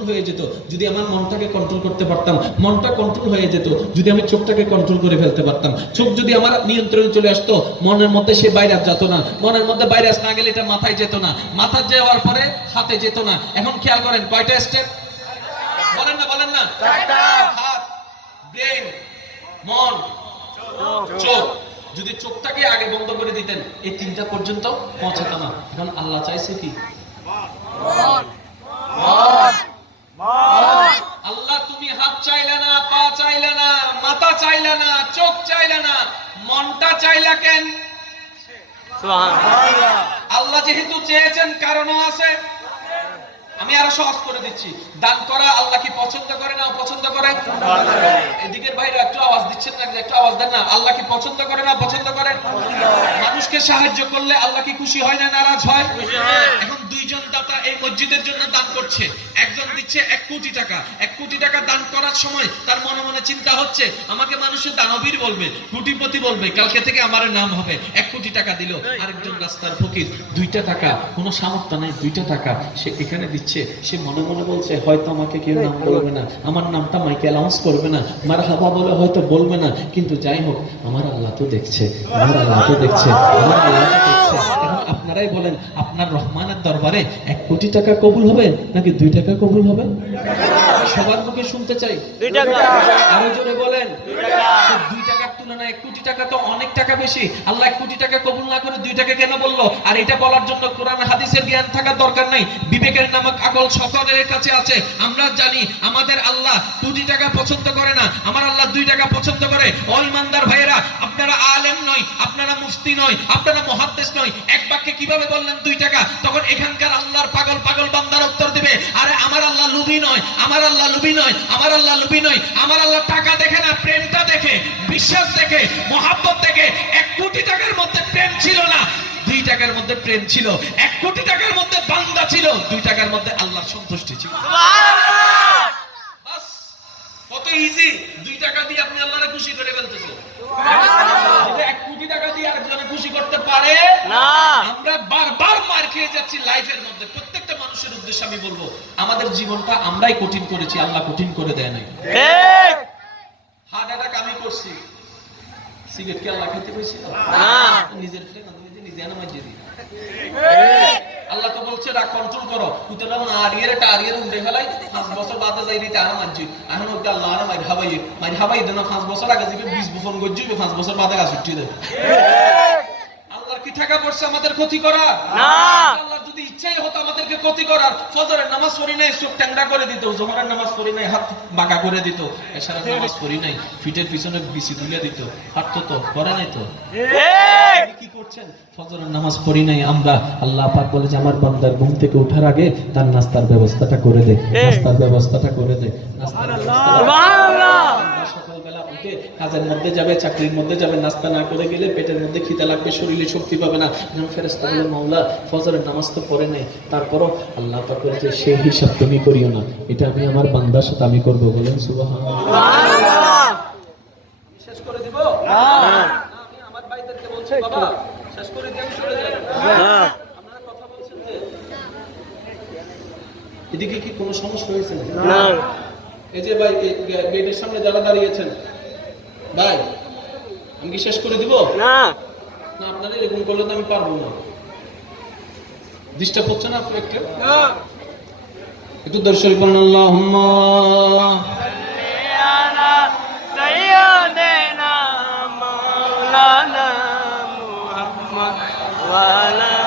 Control হয়ে যেত যদি আমার মনটাকে কন্ট্রোল করতে পারতাম, মনটা কন্ট্রোল হয়ে যেত যদি আমি চোখটাকে কন্ট্রোল করে ফেলতে পারতাম, চোখ যদি আমার নিয়ন্ত্রণে চলে আসতো, মনের মধ্যে সে ভাইরাস যেত না, মনের মধ্যে ভাইরাস না গেলে এটা মাথায় যেত না, মাথা যাওয়ার পরে হাতে যেত না। এখন খেয়াল করেন কয়টা স্টেপ বলেন না হাত, ব্রেন, মন, চোখ। যদি চোখটাকে আগে বন্ধ করে দিতেন এই তিনটা পর্যন্ত পৌঁছাতো না। এখন আল্লাহ চাইছে কি? আল্লাহ তুমি হাত চাইলে না, পা চাইলে না, মাথা চাইলে না, চোখ চাইলে না, মনটা চাইলা কেন? আল্লাহ যেহেতু চেয়েছেন কারণও আছে। আমি আরো সহজ করে দিচ্ছি, দান করা আল্লাহ কি পছন্দ করে না অপছন্দ করে? এদিকের ভাইরা একটু আওয়াজ দিচ্ছেন না, একটু আওয়াজ দেন না। আল্লাহ কি পছন্দ করে না পছন্দ করে? মানুষকে সাহায্য করলে আল্লাহ কি খুশি হয় না নারাজ হয়? এখন দুইজন দাতা এই মসজিদের জন্য দান করছে, একজন দিচ্ছে 1 কোটি টাকা। 1 কোটি টাকা দান করার সময় তার মনে মনে চিন্তা হচ্ছে আমাকে মানুষের দানবীর বলবে, কোটিপতি বলবে, কালকে থেকে আমার নাম হবে। 1 কোটি টাকা দিল। আরেকজন রাস্তার ফকির 2টা টাকা, কোনো সামর্থ্য নাই, 2টা টাকা সে এখানে দিচ্ছে। সে মনে মনে বলছে হয়তো আমাকে কেউ নাম বলবে না, আমার নামটা মাইকে অ্যানাউন্স করবে না, মারহাবা বলে হয়তো বলবে না, কিন্তু যাই হোক আমার আল্লাহ তো দেখছে, আমার আল্লাহ তো দেখছে, আমার আল্লাহ তো দেখছে। এখন আপনারাই বলেন আপনার রহমানের দরবারে 1 কোটি টাকা কবুল হবে নাকি 2 টাকা কবুল হবে? সবার মুখে শুনতে চাই 2 টাকা। আরো জোরে বলেন 2 টাকা। 2 টাকার তুলনায় 1 কোটি টাকা তো অনেক টাকা বেশি। আল্লাহ 1 কোটি টাকা কবুল না করে 2 টাকা কেন বললো? আর এটা বলার জন্য কোরআন হাদিসের জ্ঞান থাকার দরকার নাই, বিবেকের নামক আকল সকলের কাছে আছে। আমরা জানি আমাদের আল্লাহ 2 টাকা পছন্দ করে না, আমার আল্লাহ 2 টাকা পছন্দ করে। ও ইমানদার ভাইয়েরা, আপনারা আলেম নয়, আপনারা মুফতি নয়, আপনারা মুহাদ্দিস নয়, এক বাক্যে কিভাবে বললেন 2 টাকা? তখন এখানকার আল্লাহর পাগল পাগল বান্দার উত্তর দিবে, আরে আমার আল্লাহ লোভী নয়, আমার আল্লাহ লোভী নয়, আমার আল্লাহ লোভী নয়, আমার আল্লাহ টাকা দেখে না, প্রেমটা দেখে, বিশ্বাস দেখে, মহাব্বত দেখে। 1 কোটি টাকার মধ্যে প্রেম ছিল না, 2 টাকার মধ্যে প্রেম ছিল। 1 কোটি টাকার মধ্যে বান্দা ছিল, 2 টাকার মধ্যে আল্লাহর সন্তুষ্টি ছিল। সুবহানাল্লাহ! বাস কত ইজি, 2 টাকা দিয়ে আপনি আল্লাহকে খুশি করে ফেলতেছেন। সুবহানাল্লাহ! 1 কোটি টাকা দিয়ে আরেকজনকে খুশি করতে পারে না। আমরা বারবার মার খেয়ে যাচ্ছি লাইফের মধ্যে। প্রত্যেকটা মানুষের উদ্দেশ্যে আমি বলবো, আমাদের জীবনটা আমরাই কঠিন করেছি, আল্লাহ কঠিন করে দেয় নাই। ঠিক। হার্ট অ্যাটাক আমি করছি, সিগারেট কি আল্লাহ খেতে পেয়েছিল? না। নিজের ফ্লেম নিজে আনা মাঝে দিই। আল্লাহ তো বলছে রাগ কন্ট্রোল করো, কুতলা নারিয়ের টারিয়ের উন্ডে ফেলাই 5 বছর বাদে যাই দিতে আর মানছি। এখন ওকে আল্লাহ আর মাইর হাবাই দেন 5 বছর আগে যাবে, 20 বছর গজ্জিবে, 5 বছর বাদে গাছ উঠিয়ে দেবে। আল্লাহর কি টাকা পড়ছে আমাদের ক্ষতি করা? না। আল্লাহর যদি ইচ্ছাই হতো আমাদেরকে ক্ষতি করার, ফজরের নামাজ পড়ি নাই চোখ ট্যাংরা করে দিত, জোহরের নামাজ পড়ি নাই হাত বাঁকা করে দিত, এশারের নামাজ পড়ি নাই ফিটের পিছনে বিছি তুলে দিত, হাঁটতো তো করে নাই তো? কি করছেন? ফজরের নামাজ পড়ি নাই আমরা, আল্লাহ পাক বলে যে আমার বান্দার ঘুম থেকে ওঠার আগে তার নাস্তার ব্যবস্থাটা করে দে, নাস্তার ব্যবস্থাটা করে দে, নাস্তার সুবহানাল্লাহ! সকালবেলা উঠে কাজের মধ্যে যাবে, চাকরির মধ্যে যাবে, নাস্তা না করে গেলে পেটের মধ্যে খিদা লাগবে, শরীরে শক্তি পাবে না। যেন ফেরেশতা বলে মাওলা ফজরের নামাজ তো পড়ে নাই, তারপরও আল্লাহ পাক বলে যে সেই হিসাব তুমি করিও না, এটা আমি আমার বান্দার সাথে আমি করব। বলেন সুবহানাল্লাহ! শেষ করে দিব না, আমি আমার ভাইদেরকে বলছি বাবা শেষ করে দিয়ে আমি চলে যাব। আপনারা কথা বলছেন যে এদিকে কি কোনো সমস্যা হয়েছে না? এই যে ভাই গেটের সামনে যারা দাঁড়িয়েছেন, ভাই আমি কি শেষ করে দিব না? না আপনারা এরকম করলে তো আমি পারবো না। ডিস্টার্ব হচ্ছে না আপনি একটু দর্শক বলেন আল্লাহুম্মা সাল্লি আলা সাইয়্যিদিনা মাওলানা মুহাম্মদ ওয়া আলা